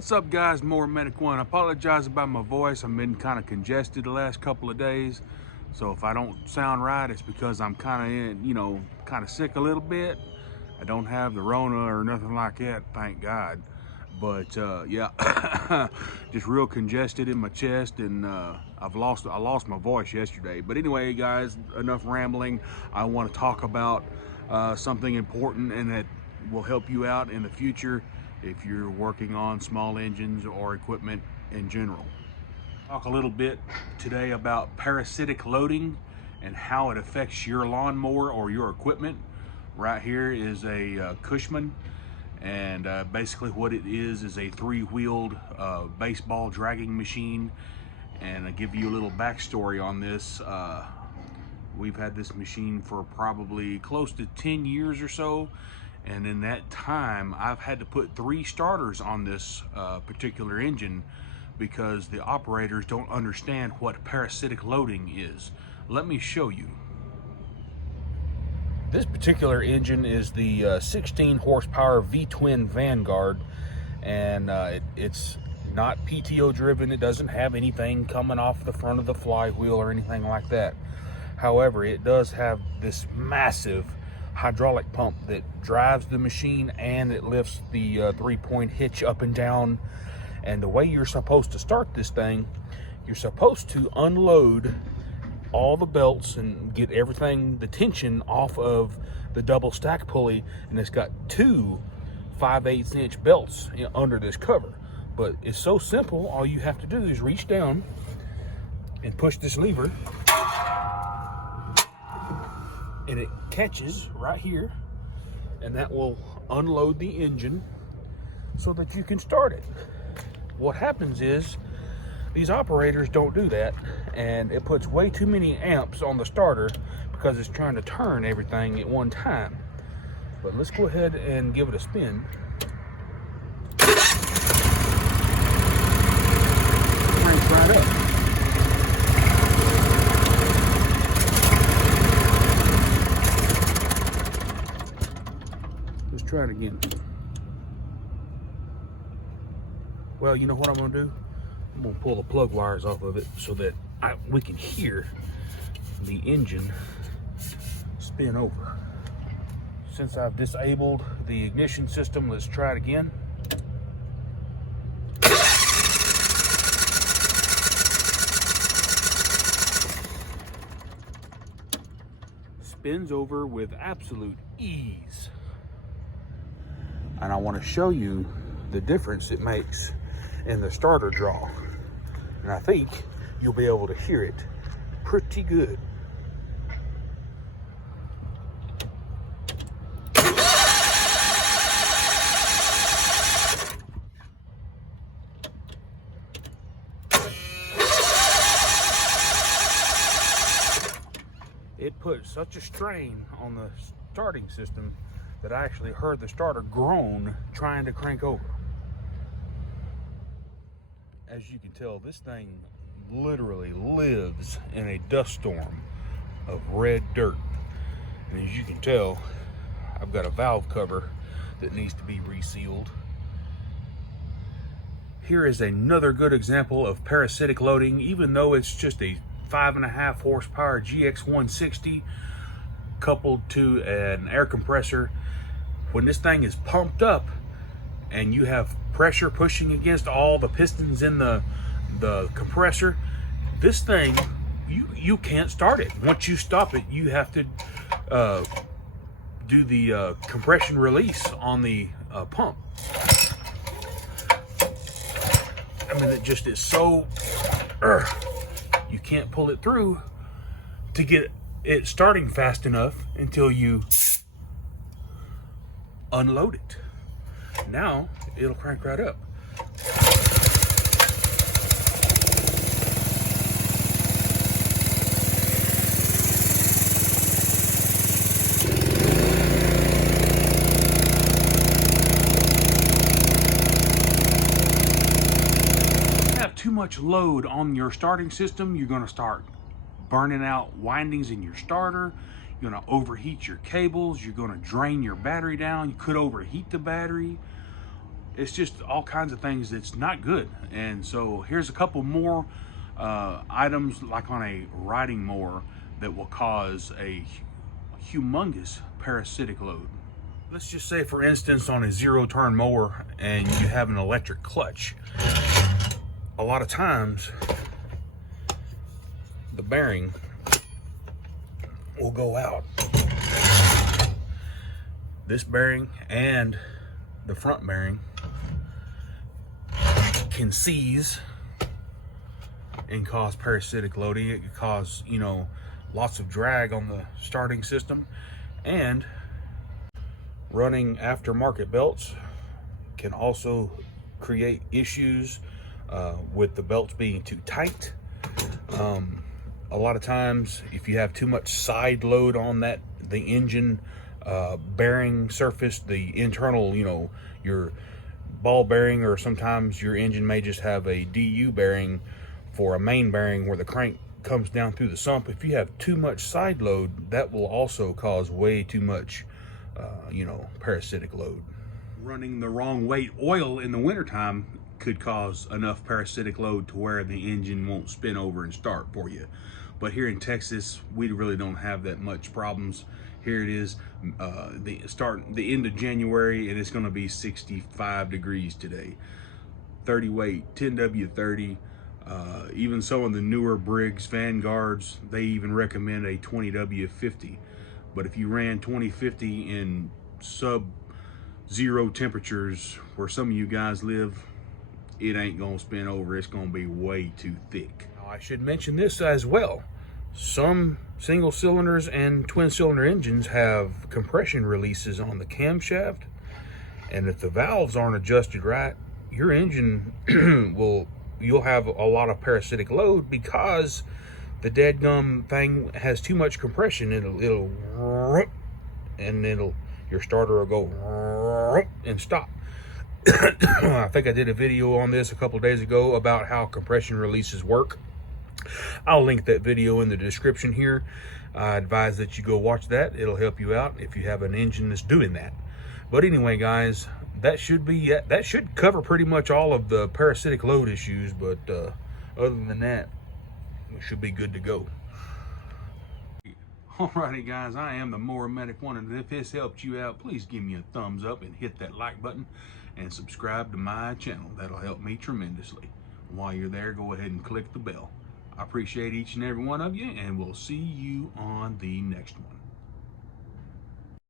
What's up, guys? Mower Medic 1. I apologize about my voice. I've been kind of congested the last couple of days, so if I don't sound right, it's because I'm kind of kind of sick a little bit. I don't have the Rona or nothing like that, thank God. But yeah, just real congested in my chest, and I lost my voice yesterday. But anyway, guys, enough rambling. I want to talk about something important and that will help you out in the future if you're working on small engines or equipment in general. Talk a little bit today about parasitic loading and how it affects your lawnmower or your equipment. Right here is a Cushman, and basically what it is a three-wheeled baseball dragging machine. And I'll give you a little backstory on this. We've had this machine for probably close to 10 years or so, and in that time I've had to put 3 starters on this particular engine because the operators don't understand what parasitic loading is. Let me show you. This particular engine is the 16 horsepower VTwin Vanguard, and it's not PTO driven. It doesn't have anything coming off the front of the flywheel or anything like that. However, it does have this massive hydraulic pump that drives the machine, and it lifts the 3-point hitch up and down. And the way you're supposed to start this thing, you're supposed to unload all the belts and get everything, the tension off of the double stack pulley, and it's got 2 5/8 inch belts under this cover. But it's so simple. All you have to do is reach down and push this lever, and it catches right here, and that will unload the engine so that you can start it. What happens is these operators don't do that, and it puts way too many amps on the starter because it's trying to turn everything at one time. But let's go ahead and give it a spin. Cranks right up. Let's try it again. Well, you know what I'm gonna do? I'm gonna pull the plug wires off of it so that we can hear the engine spin over. Since I've disabled the ignition system, let's try it again. Spins over with absolute ease. And I want to show you the difference it makes in the starter draw. And I think you'll be able to hear it pretty good. It put such a strain on the starting system that I actually heard the starter groan trying to crank over. As you can tell, this thing literally lives in a dust storm of red dirt. And as you can tell, I've got a valve cover that needs to be resealed. Here is another good example of parasitic loading. Even though it's just a 5.5 horsepower GX160 coupled to an air compressor, when this thing is pumped up and you have pressure pushing against all the pistons in the compressor, this thing, you can't start it. Once you stop it, you have to do the compression release on the pump. I mean, it just is so you can't pull it through to get it starting fast enough until you unload it. Now it'll crank right up. Have too much load on your starting system, you're going to start burning out windings in your starter. You're going to overheat your cables. You're going to drain your battery down. You could overheat the battery. it's just all kinds of things that's not good. And so here's a couple more items like on a riding mower that will cause a humongous parasitic load. Let's just say, for instance, on a zero-turn mower and you have an electric clutch, a lot of times the bearing will go out. This bearing and the front bearing can seize and cause parasitic loading. It can cause, you know, lots of drag on the starting system, and running aftermarket belts can also create issues with the belts being too tight. A lot of times, if you have too much side load on the engine bearing surface, the internal, you know, your ball bearing, or sometimes your engine may just have a DU bearing for a main bearing where the crank comes down through the sump. If you have too much side load, that will also cause way too much you know, parasitic load. Running the wrong weight oil in the wintertime could cause enough parasitic load to where the engine won't spin over and start for you. But here in Texas, we really don't have that much problems. Here it is, the end of January, and it's going to be 65 degrees today. 30 weight, 10W30. Even some of the newer Briggs Vanguards, they even recommend a 20W50. But if you ran 2050 in sub-zero temperatures where some of you guys live, it ain't gonna spin over. It's gonna be way too thick. Now, I should mention this as well. Some single cylinders and twin cylinder engines have compression releases on the camshaft, and if the valves aren't adjusted right, your engine you'll have a lot of parasitic load because the dadgum thing has too much compression. It'll and your starter will go and stop. I think I did a video on this a couple days ago about how compression releases work. I'll link that video in the description here. I advise that you go watch that. It'll help you out if you have an engine that's doing that. But anyway, guys, that should cover pretty much all of the parasitic load issues. But other than that, we should be good to go. Alrighty, guys, I am the Mower Medic One, and if this helped you out, please give me a thumbs up and hit that like button and subscribe to my channel. That'll help me tremendously. While you're there, go ahead and click the bell. I appreciate each and every one of you, and we'll see you on the next one.